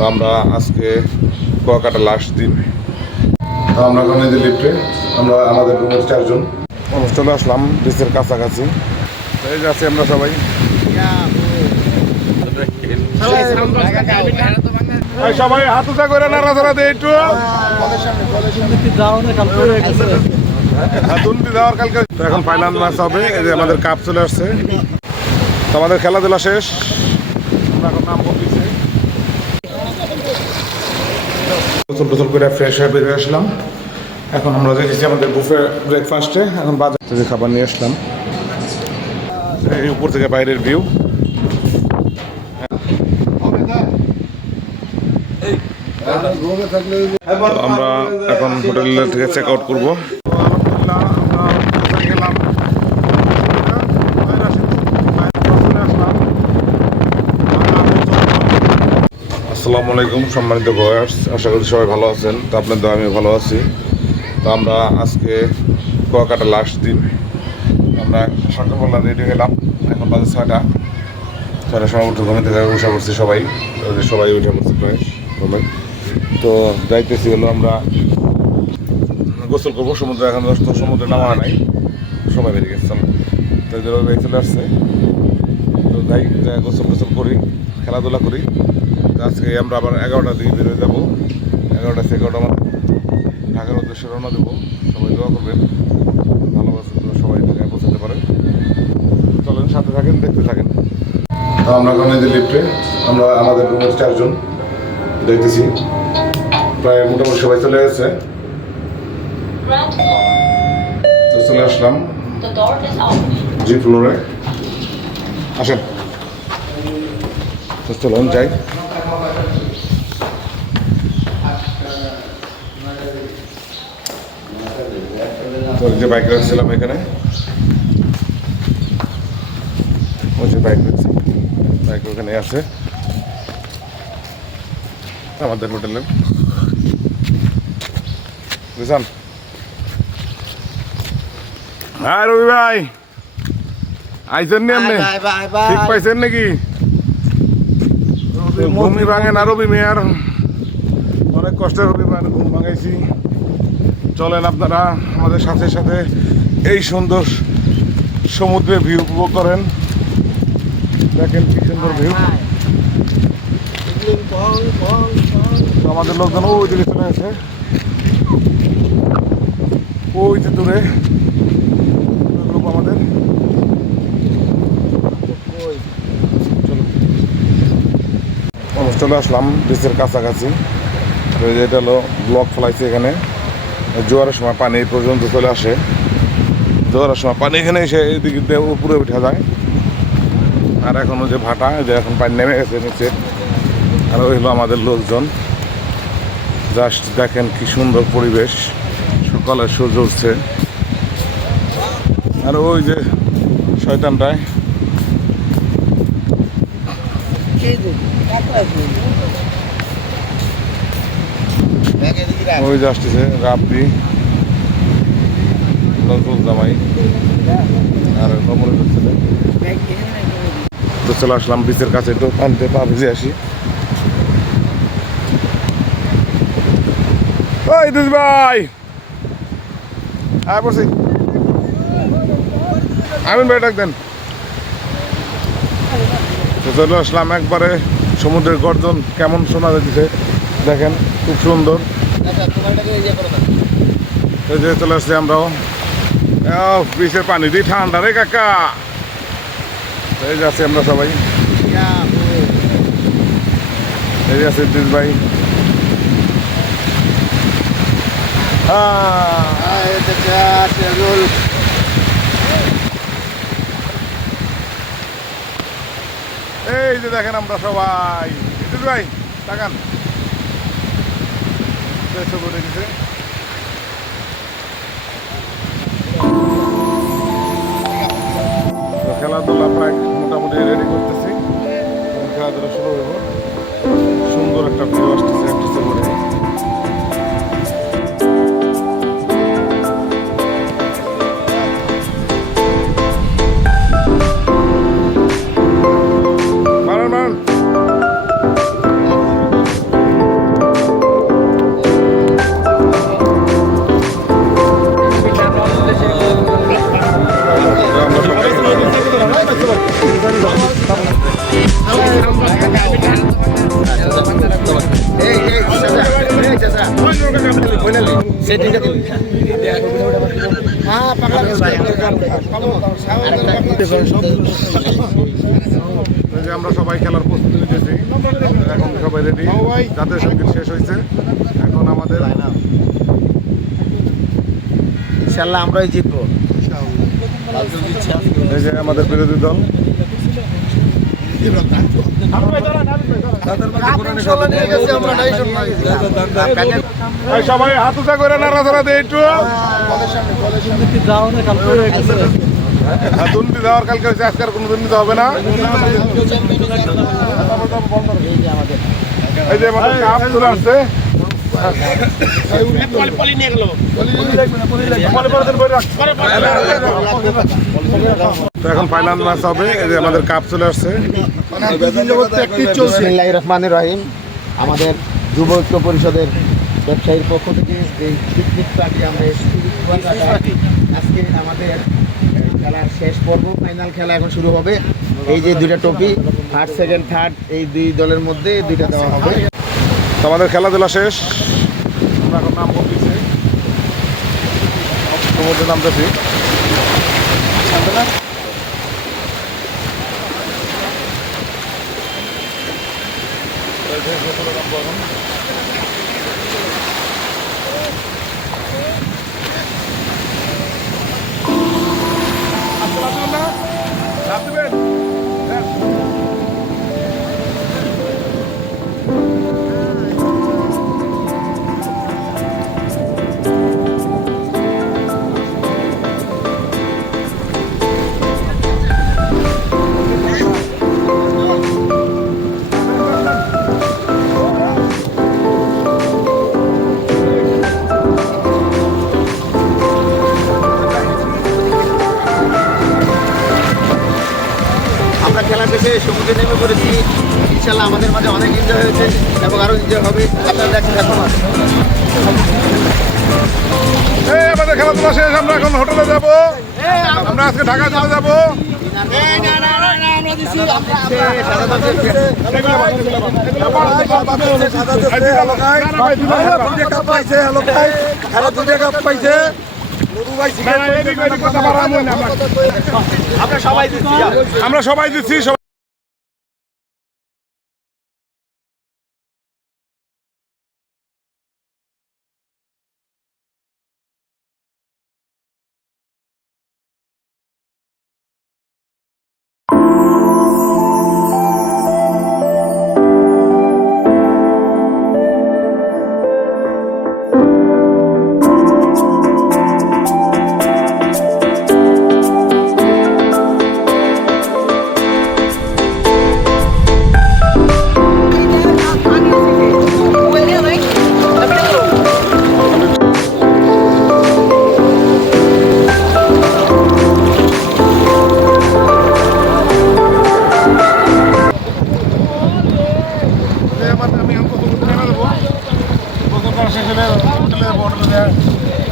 তো আমরা আজকে কুয়াকাটা লাস্ট দিন। তো আমরা ওখানে যে লিফটে আমরা আমাদের রুমের 4 জন চলে আসলাম বিচের কাছাকাছি। এই যে আছি আমরা সবাই। সবাই হাত উঁচা করে নাড়াচাড়া দিয়ে একটু যাওয়ার কালকে। তো এখন ফাইনাল ম্যাচ হবে। এই যে আমাদের কাপ চলে আসছে। তো আমাদের খেলাধুলা শেষ, আমরা এখন নাম বলতেছি। গোসল টোসল করে ফ্রেশ হয়ে বেরিয়ে আসলাম। এখন আমরা দেখেছি আমাদের বুফে ব্রেকফাস্টে। এখন বাজার থেকে খাবার নিয়ে আসলাম। এই উপর থেকে বাইরের ভিউ। আমরা এখন হোটেল থেকে চেক আউট করবো। আসসালামু আলাইকুম সম্মানিত ভিউয়ার্স, আশা করি সবাই ভালো আছেন। তো আপনাদের আমি ভালো আছি। তো আমরা আজকে কুয়াকাটা লাস্ট দিন। আমরা সকালবেলা রেডি গেলাম। এখন বাজে 6টার সময় উঠে ঘুমে থেকে উঠে পড়ছি সবাই উঠে পড়ছি প্রায় সবাই। তো যাইতেছি হলো আমরা গোসল করবো সমুদ্রে। এখন তো সমুদ্রে নামা নাই, সবাই বেরিয়ে গেছে। তো চলে আসছে। তো যাই গোসল টোসল করি, খেলাধুলা করি। আজকে আমরা আবার 11টার দিকে বেরোয় যাবো। 11টা থেকে 11টা মানে ঢাকার উদ্দেশ্যে রওনা দেবো। সবাই দোয়া করবেন, ভালোবাসা সবাই ঢাকায় পৌঁছাতে পারে। চলেন, সাথে থাকেন, দেখতে থাকেন। তো আমরা ওখানে যে লিফটে আমরা আমাদের রুমের 4 জন দেখতেছি। প্রায় মোটামুটি সবাই চলে গেছে। তো চলে আসলাম জি ফ্লোরে। আসেন, তো চলুন যাই। তো যে বাইক রাখছিলাম এখানে, ওই যে বাইক রাখছি, বাইক ওখানে আছে আমাদের হোটেলের। বুঝছেন? হ্যাঁ রবি ভাই, আইসেন নি আপনি? ঠিক পাইছেন নাকি? ঘুমি ভাঙে না রবি মেয়ার, অনেক কষ্টের রবি মেয়ার ঘুম ভাঙাইছি। চলেন আপনারা আমাদের সাথে সাথে এই সুন্দর সমুদ্রের ভিউ উপভোগ করেন। দেখেন কি সুন্দর ভিউ। আমাদের লোকজন ওই দিকে চলে গেছে, ওই যে দূরে গ্রুপ আমাদের। চলে আসলাম বিচের কাছাকাছি। এটা হলো ব্লক ফেলাইছে এখানে। জোয়ারের সময় পানি এই পর্যন্ত চলে আসে। জোয়ারের সময় পানি এখানে এসে এইদিক দিয়ে উপরে উঠে যায়। আর এখনও যে ভাটা, যে এখন পানি নেমে গেছে নিচে। আর ওই হলো আমাদের লোকজন। জাস্ট দেখেন কি সুন্দর পরিবেশ, সকালে সূর্য উঠছে। আর ওই যে শয়তানটায় ওই যে আসতেছে রাবড়ি, নজরুল জামাই আর নবরের ছেলে। তো চলে আসলাম বিচের কাছে, একটু পানিতে পা ভিজে আসি। ওই দুজ ভাই আয় পড়ছি, আমিন ভাই ডাক দেন। তো চলে আসলাম একবারে সমুদ্রের গর্জন কেমন শোনা যাচ্ছে দেখেন, খুব সুন্দর। এই যে চলে আসছি আমরাও। বিচের পানি দিয়ে ঠান্ডা রে কাকা। এই যে আছি আমরা সবাই। এই যে আছে দিস ভাই। এই যে দেখেন আমরা সবাই। দিস ভাই তাকান, দেখেছে। খেলাধুলা প্রায় মোটামুটি রেডি করতেছি। খেলাধুলা শুরু হইব। সুন্দর একটা ভিউ আসতেছে একটা করে। আমরা সবাই খেলার প্রস্তুতি নিতেছি, এখন সবাই রেডি, যাদের সঙ্গীত শেষ হয়েছে। এখন আমাদের ইনশাআল্লাহ আমরাই জিতবো। এই যে আমাদের বিরোধী দল সবাই হাত উঁচা করে নাড়াচাড়া দেয় একটু। দুর্নীতি দেওয়ার কালকে হয়েছে, আজকে আর কোনো দুর্নীতি হবে না। এই যে আমাদের কাপ চলে আসছে, এখন ফাইনাল ম্যাচ হবে। এই যে আমাদের কাপ চলে আসছে। বিসমিল্লাহির রহমানির রহিম। আমাদের যুব ঐক্য পরিষদের ব্যবসায়ীর পক্ষ থেকে এই পিকনিক পার্টি আমরা আজকে আমাদের খেলার শেষ পর্ব, ফাইনাল খেলা এখন শুরু হবে। এই যে দুইটা ট্রফি, ফার্স্ট সেকেন্ড থার্ড, এই দুই দলের মধ্যে দুইটা দেওয়া হবে। তো আমাদের খেলাধুলা শেষ, আমরা এখন নাম বলতেছি, মধ্যে নামতেছি। আমরা খেলা থেকে সমুদ্রে নেমে পড়েছি। ইনশাআল্লাহ আমাদের মাঝে অনেক এনজয় হয়েছে এবং আরও এনজয় হবে। আপনারা দেখেন এখন আমাদের খেলাধুলা শেষ, আমরা এখন হোটেলে যাব। আমরা আজকে ঢাকা চলে যাব। আমরা সবাই দিচ্ছি।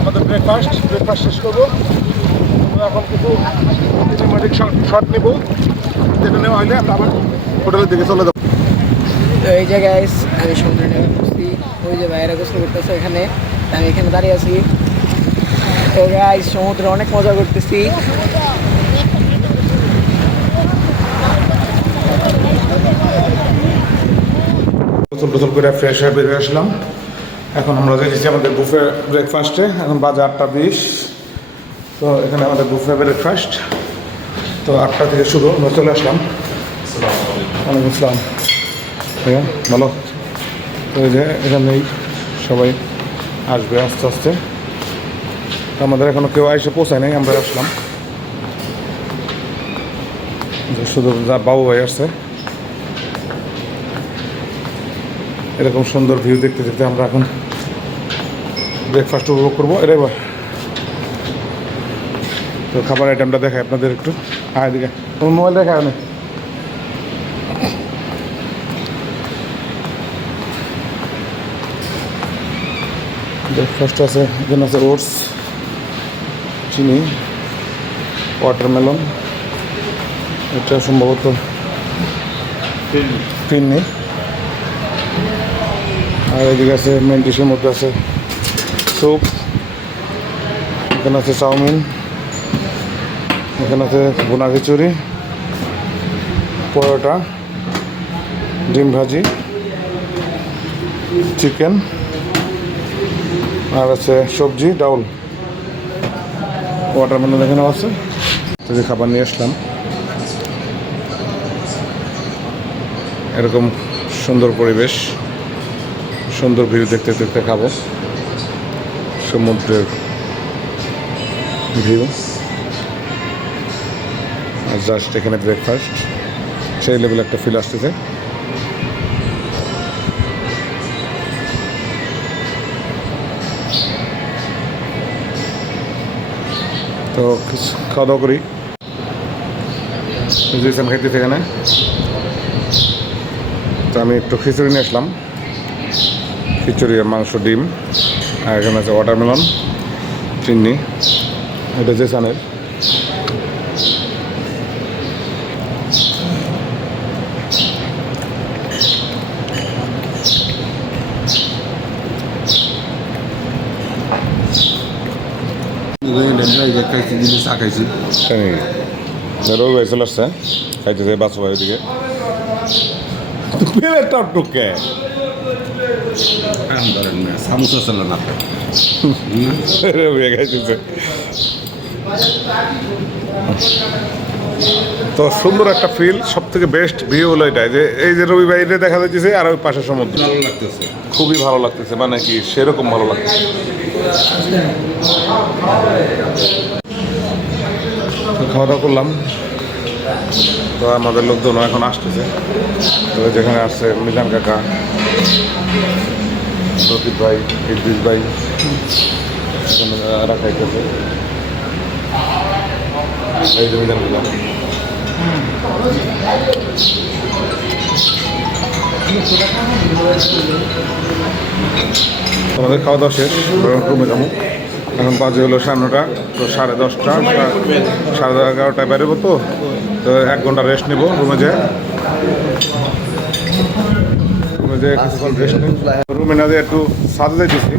আমাদের ব্রেকফাস্ট শেষ করবো। এখন কিছু সিনেমাটিক শট নেব, যেটা নেওয়া হলে আমরা আবার হোটেলের দিকে চলে যাবো। তো এই জায়গায় আমি সমুদ্রে নেমে পড়ছি। ওই যে বাইরে গোসল করতেছে, এখানে আমি এখানে দাঁড়িয়ে আছি। তো গাইস সমুদ্রে অনেক মজা করতেছি। গোসল করে ফ্রেশ হয়ে বেরিয়ে আসলাম। এখন আমরা দেখেছি আমাদের বুফে ব্রেকফাস্টে। এখন বাজে 8:20। তো এখানে আমাদের বুফে ব্রেকফাস্ট। তো 8টা থেকে শুরু, আমরা চলে আসলাম। ওয়ালাইকুম আসসালাম। ভাইয়া ভালো? তো এই যে এখানেই সবাই আসবে আস্তে আস্তে। আমাদের এখনও কেউ এসে পৌঁছায় নাই, আমরা আসলাম। শুধু যা বাবু ভাই আসছে। এরকম সুন্দর ভিউ দেখতে দেখতে আমরা এখন ব্রেকফাস্ট উপভোগ করবো। এটাই তো খাবার আইটেমটা দেখায় আপনাদের একটু। এদিকে তোমার মোবাইল দেখায় অনেক। ব্রেকফাস্ট আছে, এখানে আছে ওটস, চিনি, ওয়াটারমেলন, এটা সম্ভবত ফিরনি, আর এদিকে আছে মেন ডিশের মধ্যে আছে স্যুপ, এখানে আছে চাউমিন, এখানে আছে ভুনা খিচুড়ি, পরোটা, ডিম ভাজি, চিকেন, আর আছে সবজি, ডাউল, ওয়াটারমেলন এখানেও আছে। তো যে খাবার নিয়ে আসলাম, এরকম সুন্দর পরিবেশ, সুন্দর ভিউ দেখতে দেখতে খাবো, সমুদ্রের ভিউ। আর জাস্ট এখানে ব্রেকফাস্ট, সেই লেভেল একটা ফিল আসতেছে। তো খাওয়া দাওয়া করি, খাইতেছি এখানে। তো আমি একটু খিচুড়ি নিয়ে আসলাম, খিচুড়ি আর মাংস, ডিম, আর এখানে আছে ওয়াটারমেলন, চিনি, এটা জেসানের। রবি ভাই চলে আসছে, খাইতেছে বাসু ভাই ওইদিকে। প্লেটটা টুকে সামোসা ছিল না রবি খাইতেছে। তো সুন্দর একটা ফিল, সব থেকে বেস্ট ভিউ হলো এটাই যে এই যে রবি ভাই দেখা যাচ্ছে, আর ওই পাশে সমুদ্র। ভালো লাগতেছে, খুবই ভালো লাগতেছে, মানে কি সেরকম ভালো লাগতেছে। তো খাওয়া দাওয়া করলাম। তো আমাদের লোকজন এখন আসতেছে, তো যেখানে আসছে মিজান কাকা, রফিক ভাই, ইদ্রিস ভাই, এখানে এরা খাইতেছে। এই যে মিজান কাকা, আমাদের খাওয়া দাওয়া শেষ, রুমে যাবো। এখন বাজে হলো 9:30, তো 10:30, 11:30 বেরোবো। তো 1 ঘন্টা রেস্ট নেবো রুমে যেয়ে কিছুক্ষণ রেস্ট নিই। রুমে না দিয়ে একটু সাজে যাইতেছি,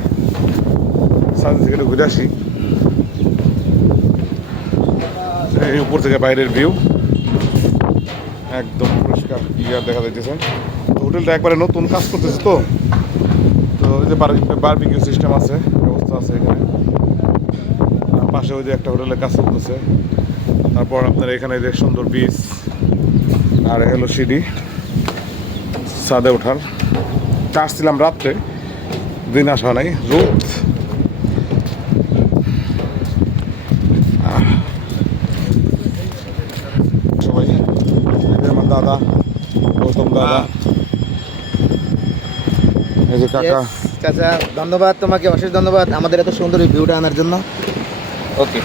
সাজে থেকে একটু ঘুরে আসি। এই উপর থেকে বাইরের ভিউ একদম পরিষ্কার ক্লিয়ার দেখা যাইতেছে। তো হোটেলটা একবারে নতুন কাজ করতেছে, তো ওই যে বারবিকিউ সিস্টেম আছে, ব্যবস্থা আছে এখানে। পাশে ওই যে একটা হোটেলে কাজ করতেছে। তারপর আপনার এখানে যে সুন্দর বিচ, আর হলো সিঁড়ি ছাদে ওঠার। আসছিলাম রাত্রে, দিন আসা নাই, রোদ। সবাই আমার দাদা, গৌতম দাদা, এই যে কাকা। চাচা ধন্যবাদ, তোমাকে অশেষ ধন্যবাদ আমাদের এত সুন্দর এই ভিউটা আনার জন্য। ওকে,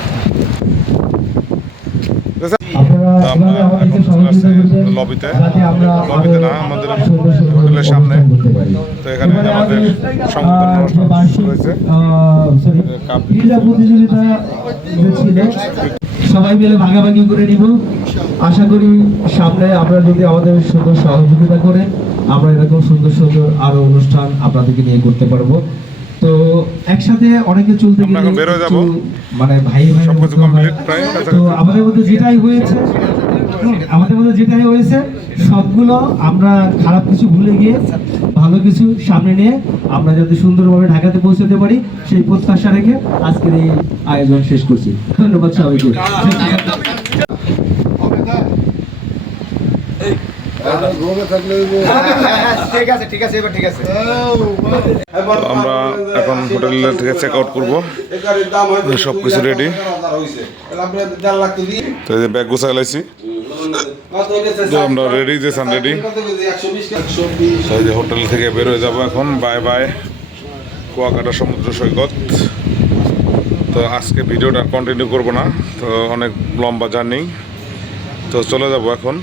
লবিতে না, আমাদের হোটেলের সামনে। তো এখানে আমাদের সংবর্ধনা অনুষ্ঠান শুরু হয়েছে। সবাই মিলে ভাগাভাগি করে নিব। আশা করি সামনে আপনারা যদি আমাদের সুন্দর সহযোগিতা করেন, আমরা এরকম সুন্দর সুন্দর আরো অনুষ্ঠান আপনাদেরকে নিয়ে করতে পারবো। তো একসাথে অনেকে চলতে গেলে মানে ভাই ভাই সবকিছু কমপ্লিট প্রায়। তো আমাদের মধ্যে যেটাই হয়েছে সবগুলো আমরা খারাপ কিছু ভুলে গিয়ে ভালো কিছু সামনে নিয়ে আমরা যাতে সুন্দরভাবে ঢাকাতে পৌঁছাতে পারি, সেই প্রত্যাশা রেখে আজকের এই আয়োজন শেষ করছি। ধন্যবাদ সবাইকে। ঠিক আছে এবার ঠিক আছে। আমরা এখন হোটেল থেকে চেক আউট করবো, সব কিছু রেডি। তো এই যে ব্যাগ গুছা গেলাইছি, তো আমরা রেডি, যে সান রেডি। এই যে হোটেল থেকে বের হয়ে যাবো এখন। বাই বাই কুয়াকাটা সমুদ্র সৈকত। তো আজকে ভিডিওটা কন্টিনিউ করবো না, তো অনেক লম্বা জার্নি, তো চলে যাব এখন।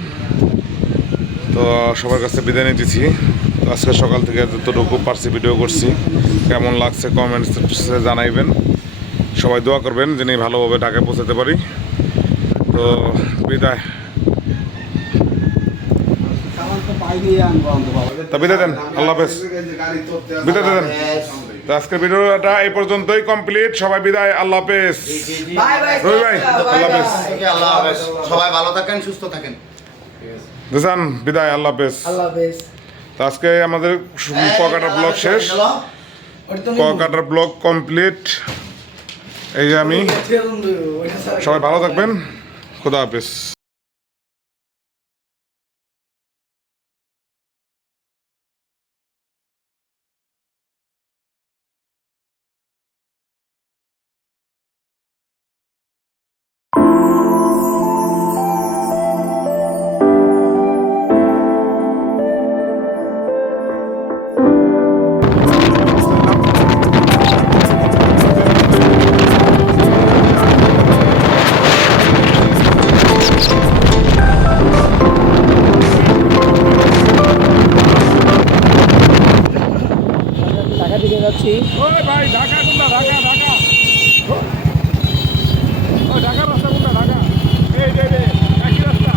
তো সবার কাছে বিদায় নিতেছি। তো আজকে সকাল থেকে যতটুকু পারছি ভিডিও করছি, কেমন লাগছে কমেন্টসে জানাইবেন। সবাই দোয়া করবেন যিনি ভালোভাবে ঢাকায় পৌঁছাতে পারি। তো বিদায়, বিদায় দেন, আল্লাহ হাফেজ, বিদায় দেন। তো আজকের ভিডিওটা এই পর্যন্তই কমপ্লিট। সবাই বিদায়, আল্লাহ হাফেজ। রবি ভাই আল্লাহ হাফেজ। আল্লাহ হাফেজ, সবাই ভালো থাকেন, সুস্থ থাকেন। দিশান বিদায়, আল্লাহ হাফেজ। আল্লাহ হাফেজ। তো আজকে আমাদের কুয়াকাটার ব্লগ শেষ, কুয়াকাটার ব্লগ কমপ্লিট। এই যে আমি, সবাই ভালো থাকবেন, খোদা হাফেজ। ঢাকা দিকে যাচ্ছি। ভাই ঢাকা কোনটা? ঢাকা ঢাকা ঢাকার রাস্তা কোনটা? ঢাকা এই একই রাস্তা।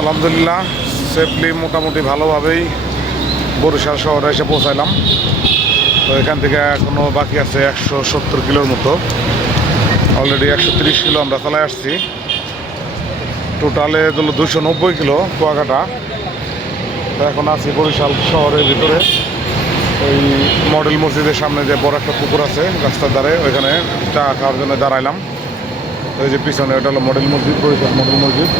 আলহামদুলিল্লাহ সেফলি মোটামুটি ভালোভাবেই বরিশাল শহরে এসে পৌঁছাইলাম। তো এখান থেকে এখনও বাকি আছে 170 কিলোর মতো। অলরেডি 130 কিলো আমরা চালায় আসছি। টোটালে হলো 290 কিলো কুয়াকাটা। তো এখন আছি বরিশাল শহরের ভিতরে, ওই মডেল মসজিদের সামনে যে বড় একটা পুকুর আছে রাস্তার ধারে, ওইখানে চা খাওয়ার জন্য দাঁড়াইলাম। ওই যে পিছনে ওটা হলো মডেল মসজিদ, বরিশাল মডেল মসজিদ,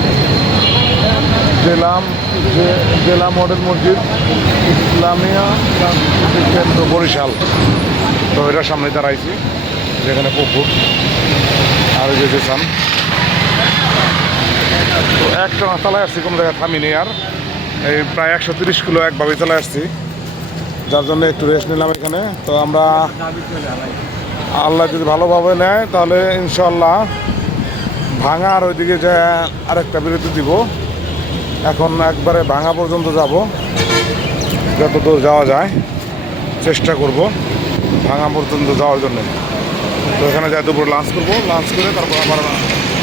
জেলা মডেল মসজিদ ইসলামিয়া সাংস্কৃতিক কেন্দ্র বরিশাল। তো এটার সামনে দাঁড়াইছি, যেখানে পুকুর আর ওই যে যেতাম। তো একটা চালায় আসছি, কোনো জায়গায় থামিনি। আর এই প্রায় 130 কিলো একভাবেই চালায় আসছি, যার জন্য একটু রেস্ট নিলাম এখানে। তো আমরা আল্লাহ যদি ভালোভাবে নেয় তাহলে ইনশাল্লাহ ভাঙা আর ওইদিকে যে আরেকটা বিরতি দিব। এখন একবারে ভাঙা পর্যন্ত যাব, যত দূর যাওয়া যায় চেষ্টা করব ভাঙা পর্যন্ত যাওয়ার জন্য। তো এখানে যাই দুপুর লাঞ্চ করবো, লাঞ্চ করে তারপর আবার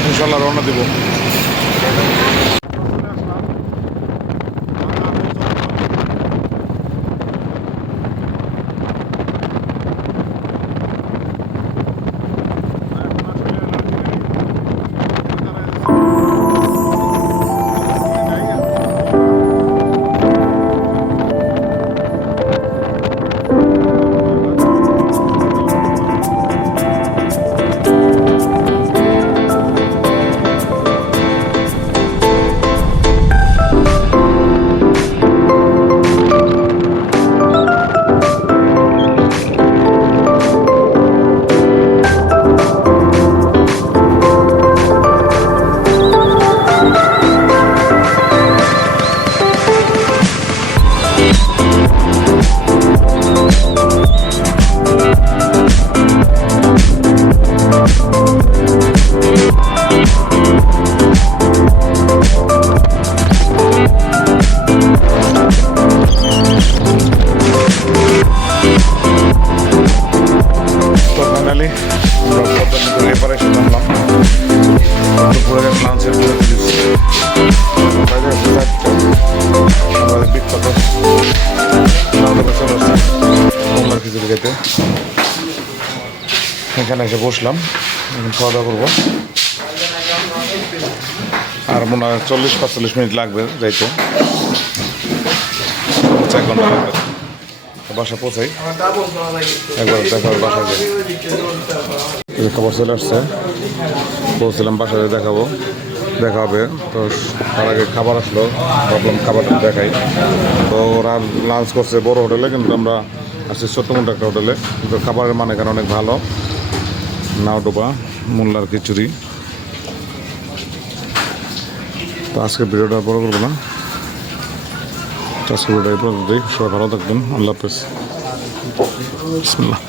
ইনশাল্লাহ রওনা দিব। খেতে এখানে এসে বসলাম, এখন খাওয়া দাওয়া করবো। আর মনে হয় 40-45 মিনিট লাগবে যাইতে, 4 ঘন্টা লাগবে। বাসা পৌঁছাই, একবার দেখা হবে বাসায় যাই। খাবার চলে আসছে, পৌঁছলাম বাসায় দেখা হবে। তো তার আগে খাবার আসলো, ভাবলাম খাবারটা দেখাই। তো ওরা লাঞ্চ করছে বড় হোটেলে, কিন্তু আমরা আসছি ছোট্টমোটো একটা হোটেলে। কিন্তু খাবারের মান এখানে অনেক ভালো। নাওডোবা মোল্লার খিচুড়ি। তো আজকে ভিডিওটা বড় করবো না, আজকে ভিডিওটা এই পর্যন্তই। সবাই ভালো থাকবেন, আল্লাহ হাফেজ। বিসমিল্লাহ।